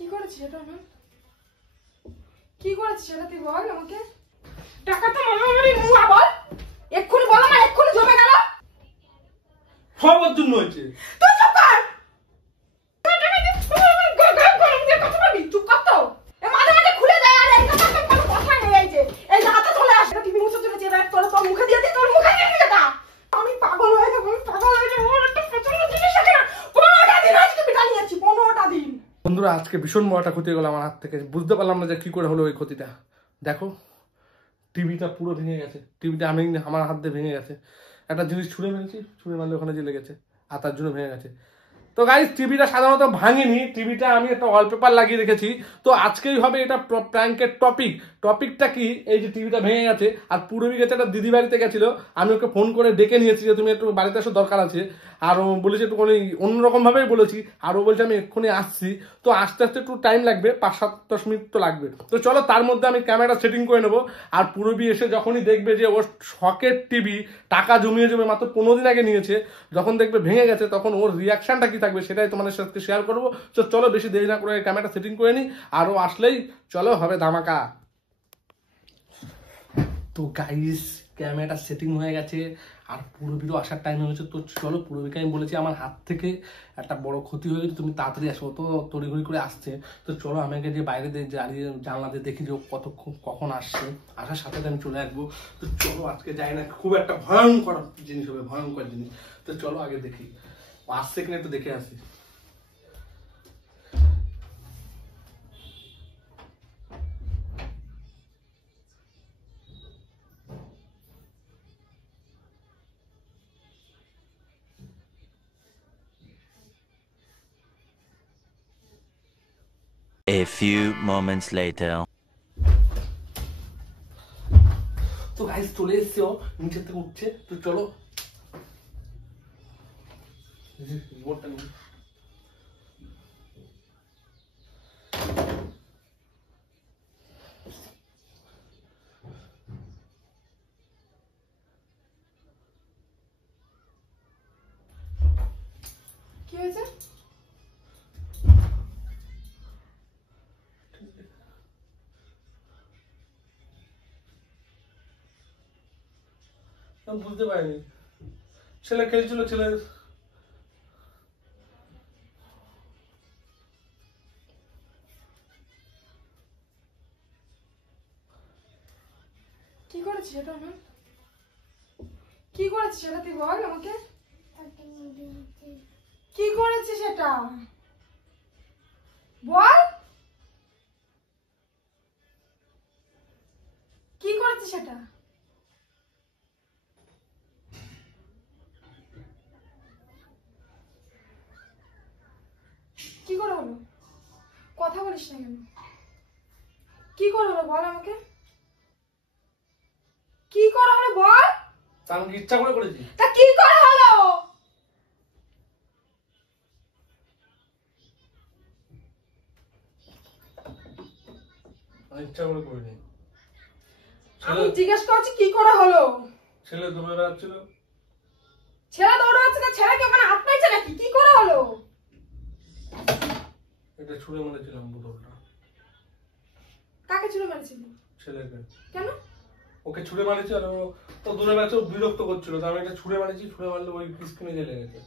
কি করেছিস এটা? কি করেছিস সেটা তুই বল আমাকে। টাকা তো মামামারি মুয়া বল, এক্ষুনি বল, আমার এক্ষুনি জমে গেল। সবার জন্য হয়েছে। তুই চুপ কর। কথা বলবি, চুপ কর তো। মাঝে মাঝে খুলে দেয় আর এই কথা কোনো কথা নেই। এই যে হাতে চলে আসে টিভি মুছে চলেছে, তোর মুখে দিয়ে তোর মুখে দিয়ে এটা। আমি পাগল হয়ে যাবো, আমি পাগল হয়ে যাবো। আমার একটা প্রচন্ড জিনিস আছে না, 15টা দিন আজ তুমি টানিয়েছি, 15টা দিন। বন্ধুরা আজকে ভীষণ বড় একটা ক্ষতি হয়ে গেল আমার হাত থেকে, বুঝতে পারলাম না যে কি করে হলো ওই ক্ষতিটা। দেখো টিভিটা পুরো ভেঙে গেছে, টিভিটা আমার হাত দিয়ে ভেঙে গেছে। একটা জিনিস ছুঁড়ে মেরেছি, ছুঁড়ে মারলে ওখানে যে লেগেছে আর তার জন্য ভেঙে গেছে। তো গাইস টিভিটা সাধারণত ভাঙেনি, টিভিটা আমি একটা ওয়ালপেপার লাগিয়ে রেখেছি। তো আজকেই হবে এটা প্র্যাঙ্কের টপিকটা কি, এই যে টিভিটা ভেঙে গেছে আর পুরবি গেছে একটা দিদি বাড়িতে গেছিল, আমি ওকে ফোন করে ডেকে নিয়েছি যে তুমি একটু বাড়িতে আসো, দরকার আছে। আর ও বলেছে একটু অন্যরকম ভাবেই বলেছি, আর ও বলছে আমি এক্ষুনি আসছি। তো আস্তে আস্তে একটু টাইম লাগবে, 5-7-10 মিনিট তো লাগবে। তো চলো তার মধ্যে আমি ক্যামেরা সেটিং করে নেবো। আর পুরবি এসে যখনই দেখবে যে ওর শখের টিভি টাকা জমিয়ে জমে মাত্র 15 দিন আগে নিয়েছে, যখন দেখবে ভেঙে গেছে তখন ওর রিয়াকশনটা কি থাকবে সেটাই তোমাদের সাথে শেয়ার করবো। তো চলো বেশি দেরি না করে ক্যামেরা সেটিং করে নিই, আর ও আসলেই চলো হবে ধামাকা। তো গাইস ক্যামেরাটা সেটিং হয়ে গেছে আর পুরবিরও আসার টাইম হয়েছে। তো চলো, পুরবিকে আমি বলেছি আমার হাত থেকে একটা বড় ক্ষতি হয়ে গেছে, তুমি তাড়াতাড়ি আসো। তো তড়িঘড়ি করে আসছে। তো চলো আমাকে যে বাইরে দাঁড়িয়ে জানলা দিয়ে দেখি যে ও কখন আসছে, আসার সাথে আমি চলে আসবো। তো চলো আজকে যাই না, খুব একটা ভয়ঙ্কর জিনিস হবে, ভয়ঙ্কর জিনিস। তো চলো আগে দেখি ও আসছে কিনা, একটু দেখে আসি। A few moments later. তো গাইস চলে এসছে, ও নিচের থেকে উঠছে। তো চলো রিমোটটা নিই। কি হয়েছে? আমি বুঝতে পারিনি, ছেলে খেলছিল, ছেলে কি করেছিস এটা? কি করেছিস সেটা তুই বল আমাকে। কি করেছিস সেটা বল, কি করেছিস সেটা? কি করে হলো? কথা বলিস না কেন? কি করে হলো বল আমাকে, কি করে হলো বল। আমি কি ইচ্ছা করে করেছি? তা কি করে হলো? আমি ইচ্ছা করে করিনি। আমি জিজ্ঞেস করছি কি করে হলো? ছেলে দৌড়ে বেড়াচ্ছিল। ছেলে দৌড়াচ্ছে না, ছেলে কি ওখানে হাত পাইছে নাকি? কি করে হলো? এটা ছুঁড়ে মেরেছিলাম বোতলটা। কাকে ছুড়ে মারছিলি? ছেলেকে। কেন? ওকে ছুঁড়ে মারেছি আর ও তো দূরে বেড়াচ্ছে, ও বিরক্ত করছিল, তো আমি এটা ছুঁড়ে মারেছি, ছুঁড়ে মারলে ওই স্ক্রিনে জ্বলে গেছে।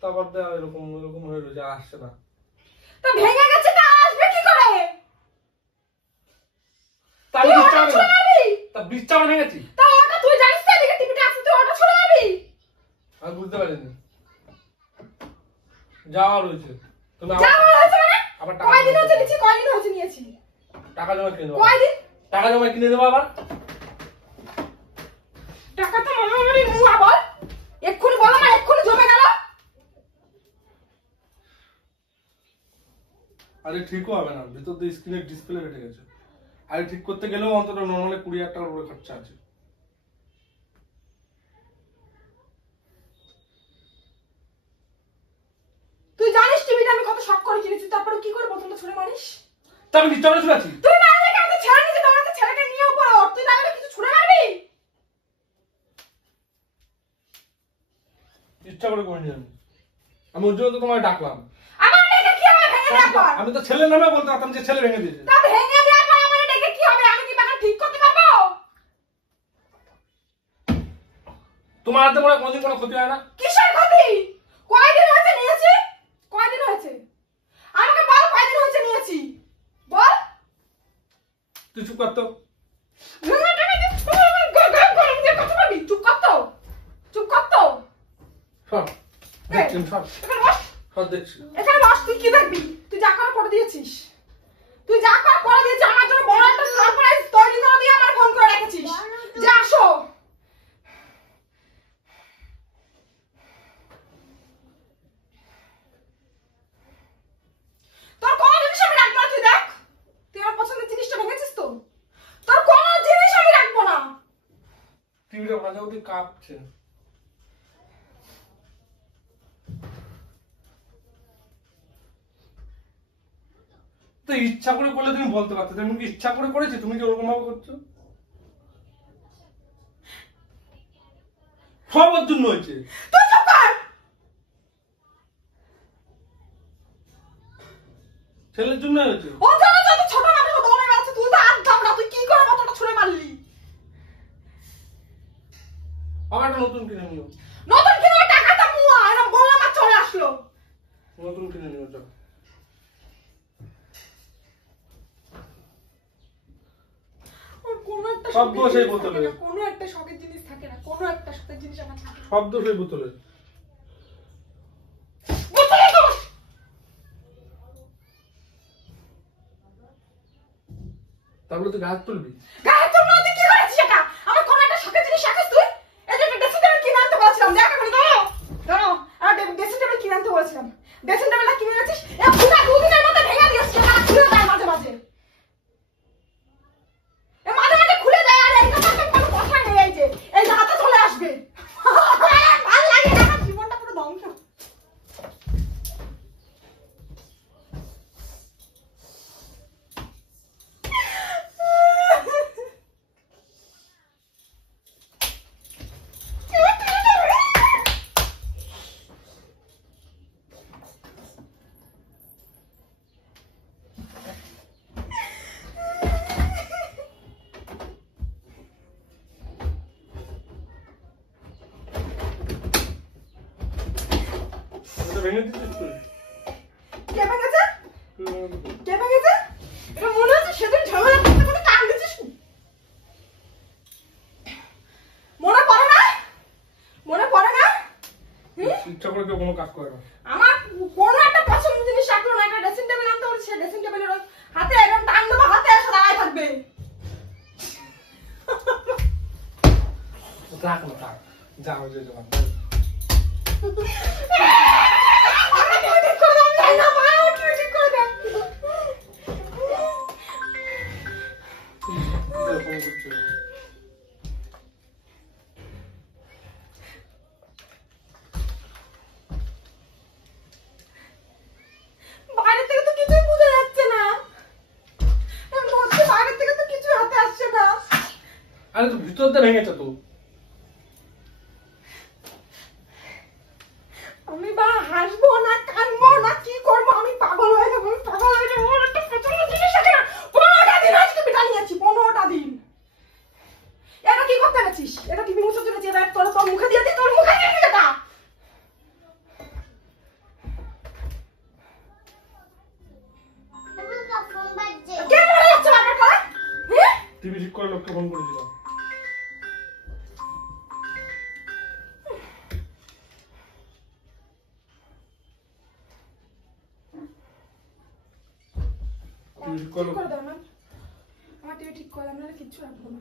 তারপর এরকম এরকম হয়ে রয়েছে, আর আসছে না। তা ভেঙে গেছে, তা আসবে কি করে? তার বিচ্ছা ভেঙে গেছি। তা ওটা তুই জানিস না, এদিকে টিভিটা আসছে, তুই ওটা ছুড়ে মারবি? আমি বুঝতে পারিনি, যাওয়া রয়েছে। তুমি আবার টাকা কয়দিন হচ্ছে নিয়েছি, কয়দিন হচ্ছে নিয়েছি? টাকা জমা কিনে দেবো, কয়দিন টাকা জমা কিনে দেবো আবার। টাকা তো মামামারি মুয়া বল, এক্ষুনি বল, আমার এক্ষুনি জমে গেল। আরে ঠিকও হবে না, ভিতর দিয়ে স্ক্রিনের ডিসপ্লে ফেটে গেছে। আরে ঠিক করতে গেলেও অন্তত নর্মালি 20,000 টাকার উপরে খরচা আছে। তুই জানিস টিভিটা আমি কত শখ করে কিনেছি, তারপরে কি করে বোতলটা ছুড়ে মারিস? তা আমি ইচ্ছা করে ছুড়েছি। তুই না দেখে আমি ছেড়ে নিয়েছি, তোমার তো ছেলেকে নিয়ে উপরে ওঠ, তুই তাহলে কিছু ছুড়ে মারবি? ইচ্ছা করে করিনি আমি, ওর জন্য তো তোমায় ডাকলাম। আমার ভেঙে দেওয়ার পর আমি তো ছেলের নামে বলতে পারতাম যে ছেলে ভেঙে দিয়েছে। তা ভেঙে দেওয়ার পর আমার ডেকে কি হবে? আমি কি বাগান ঠিক করতে পারবো? তোমার হাতে মনে হয় কোনোদিন কোনো ক্ষতি হয় না। কিসের ক্ষতি? কয়দিন হয়েছে নিয়েছি? কয়দিন হয়েছে? আমাকে বল কয়দিন হয়েছে নিয়েছি? বল। তুই চুপ কর তো। চুপ কর তো। চুপ কর তো। সর দেখছি, সর এখানে বস। সর দেখছি। এখানে বস। তুই কি দেখবি? তুই যা করার করে দিয়েছিস। তুই যা করার করে দিয়েছিস। আমার জন্য বড় একটা সারপ্রাইজ তৈরি করে দিয়ে আমার ফোন করে রেখেছিস যে আসো। তোর কোন জিনিস আমি রাখবো না। তুই দেখ, তুই আমার পছন্দের জিনিসটা ভেঙেছিস তো। তোর কোন জিনিস আমি রাখবো না। টিভিটা মাঝে মধ্যে কাঁপছে। তো ইচ্ছা করে করলে তুমি বলতে পারতে, তুমি কি ইচ্ছা করে করেছি? তুমি কি ওরকম ভাবে করছো? সবার জন্য হয়েছে। তুই চুপ কর। ছেলের জন্য হয়েছে। ও জানো যত ছোট মানুষ দৌড়ে বেড়াচ্ছে, তুই তো আধ না। তুই কি করে মতটা ছুঁড়ে মারলি? আবার একটা নতুন কিনে নিও। নতুন কিনে টাকাটা মুয়া এরকম বললাম আর চলে আসলো। নতুন কিনে নিও তো। কোনো একটা সব দোষই বোতলে। কোনো একটা শখের জিনিস থাকে না। কোনো একটা শখের জিনিস আমার থাকে। সব দোষ এই বোতলে। বোতলে দোষ। তারপরে তুই গাছ তুলবি। গায়ে তোর মধ্যে কি করেছিস এটা? আমার কোনো একটা শখের জিনিস রাখিস তুই? এই যে ড্রেসিং টেবিল কিনে আনতে বলেছিলাম। দেখ এখন দাঁড়াও দাঁড়াও। আর ড্রেসিং টেবিল কিনে আনতে বলেছিলাম। ড্রেসিং টেবিলটা কিনে এনেছিস। এ পুরো দুদিনের মধ্যে ভেঙে দিয়েছিস। আর খুলে দেয় মাঝে মাঝে। এ মাঝে মাঝে খুলে দেয়। আর এই কথা কোনো কথা নেই। এই যে এই যে হাতে চলে আসবে। ভাল লাগে না। আমার জীবনটা পুরো ধ্বংস। এটা ভেঙে দিচ্ছিস তুই। কে ভেঙেছে? তুই ভেঙে দিচ্ছিস। কে ভেঙেছে? এটা মনে হচ্ছে সেদিন ঝামেলা করতে করতে কান দিচ্ছিস। মনে পড়ে না? মনে পড়ে না? ইচ্ছা করে কেউ কোনো কাজ করে না। আমার কোনো একটা পছন্দের জিনিস রাখলো না। একটা ড্রেসিং টেবিল আনতে বলছে। ড্রেসিং টেবিলের হাতে এরকম টান দেবো, হাতে এসে দাঁড়ায় থাকবে। রাখ না, থাক। যা হয়েছে যা। এরকম করছিস। বাইরে থেকে তো কিছুই বোঝা যাচ্ছে না। বাইরে থেকে তো কিছু হাতে আসছে না। আরে তো ভিতর দিয়ে ভেঙেছে তো। আমি বা হাসবো না কানবো না কি করবো? আমি পাগল হয়ে যাবো। আমি পাগল হয়ে যাবো। আমার একটা পছন্দের জিনিস আছে না। 15টা দিন আজকে বিটা নিয়েছি। 15টা দিন। এটা কি করতে গেছিস? এটা টিভি মুছে চলেছি। এটা তোর মুখে দিয়ে দিই। তোর মুখে দিয়ে দিই এটা। কে মরে যাচ্ছে বারবার করে? হ্যাঁ? টিভি ঠিক করে লোককে ফোন করেছিলাম। টিভি ঠিক ঠিক করে দাও না। আমার টিভি ঠিক করে দাও, নাহলে কিচ্ছু রাখবো না।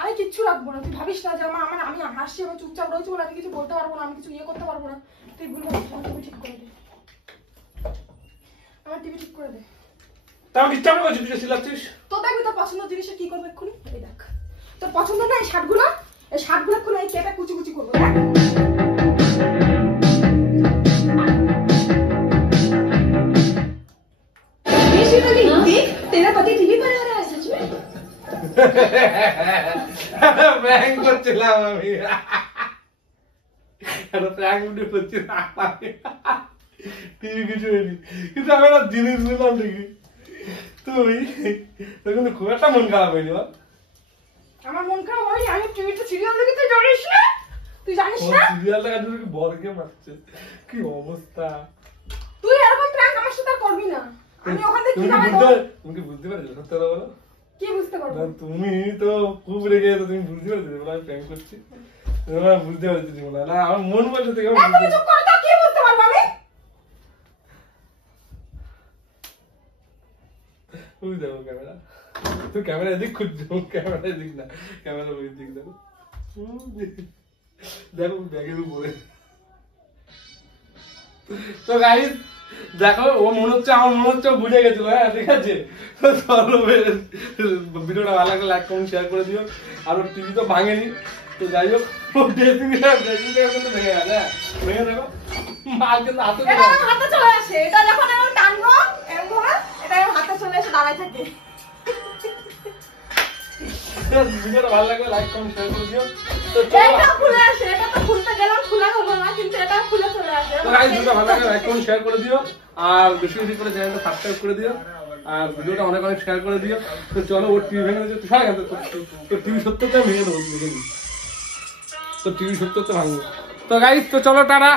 আমি কিচ্ছু রাখবো না। তুই ভাবিস না যে আমি হাসছি, আমি চুপচাপ রয়েছি বলে আমি কিছু বলতে পারবো না, আমি কিছু ইয়ে করতে পারবো না। তুই ভুল ভাবিস। আমার টিভি ঠিক করে দে। আমার টিভি ঠিক করে দে। তাও ইচ্ছা করে করছিস, তুই যে সিলাচ্ছিস। তো দেখবি তোর পছন্দের জিনিসে কি করবে এক্ষুনি। এই দেখ তোর পছন্দ না এই শার্টগুলো। এই শার্টগুলো খুলে এই কেটে কুচি কুচি করবো। দেখ तेरा पति टीवी पर आ रहा है सच में? প্র্যাঙ্ক করছিলাম আমি। প্র্যাঙ্ক ভিডিও করছিলাম। টিভি কিছু হয়নি, কিন্তু আমি একটা জিনিস বুঝলাম ঠিকই, তুই কিন্তু খুব একটা মন খারাপ হয়নি বল? আমার মন খারাপ হয়নি, আমি টিভিতে সিরিয়াল দেখি, তুই জানিস না? তুই জানিস না? সিরিয়ালটা কাছে কি বর্গে মারছে, কি অবস্থা। তুই এরকম প্র্যাঙ্ক আমার সাথে আর করবি না। আমি ওখান থেকে তুমি কিভাবে কি বুঝতে পারছো সত্যি কথা বলো? কি বুঝতে পারবো? না, তুমি তো খুব রেগে গেছো, তুমি বুঝতে পারছো বলো আমি প্র্যাঙ্ক করছি? তোমরা বুঝতে পারছো না, না আমার মন বলছে থেকে এই তুমি চুপ করো তো, কি বুঝতে পারবো আমি? ওই দেখো ক্যামেরা, তুই ক্যামেরা এদিক খুঁজছো, ক্যামেরা এদিক না, ক্যামেরা ওই দিক দেখো, দেখো ব্যাগের উপরে। তো গাইস দেখো, ও মনে হচ্ছে আমার মনে হচ্ছে বুঝে গেছিল, হ্যাঁ ঠিক আছে। তো চলো ভিডিওটা ভালো লাগলে লাইক কমেন্ট শেয়ার করে দিও। আর ওর টিভি তো ভাঙেনি, তো যাই হোক ও ড্রেসিং টেবিল কিন্তু ভেঙে গেছে, হ্যাঁ ভেঙে দেখো মাল কিন্তু হাতে এটা আমার হাতে চলে আসে, এটা যখন আমি টানবো এরকম এটা আমার হাতে চলে এসে দাঁড়ায় থাকে। ভিডিওটা ভালো লাগলে লাইক কমেন্ট শেয়ার করে দিও। তো চলো এটা খুলে আসে, এটা তো খুলতে গেলাম খুলে হলো না, কিন্তু এটা খুলে চলে আসে। তো গাইস ভিডিওটা ভালো লাগলে লাইক কমেন্ট শেয়ার করে দিও, আর বেশি বেশি করে চ্যানেলটা সাবস্ক্রাইব করে দিও, আর ভিডিওটা অনেক অনেক শেয়ার করে দিও। তো চলো ওর টিভি ভেঙে গেছে, তুই সারা তো টিভি সত্যতা ভেঙে দেবো, তো টিভি সত্যতা ভাঙবো। তো গাইস তো চলো টাটা।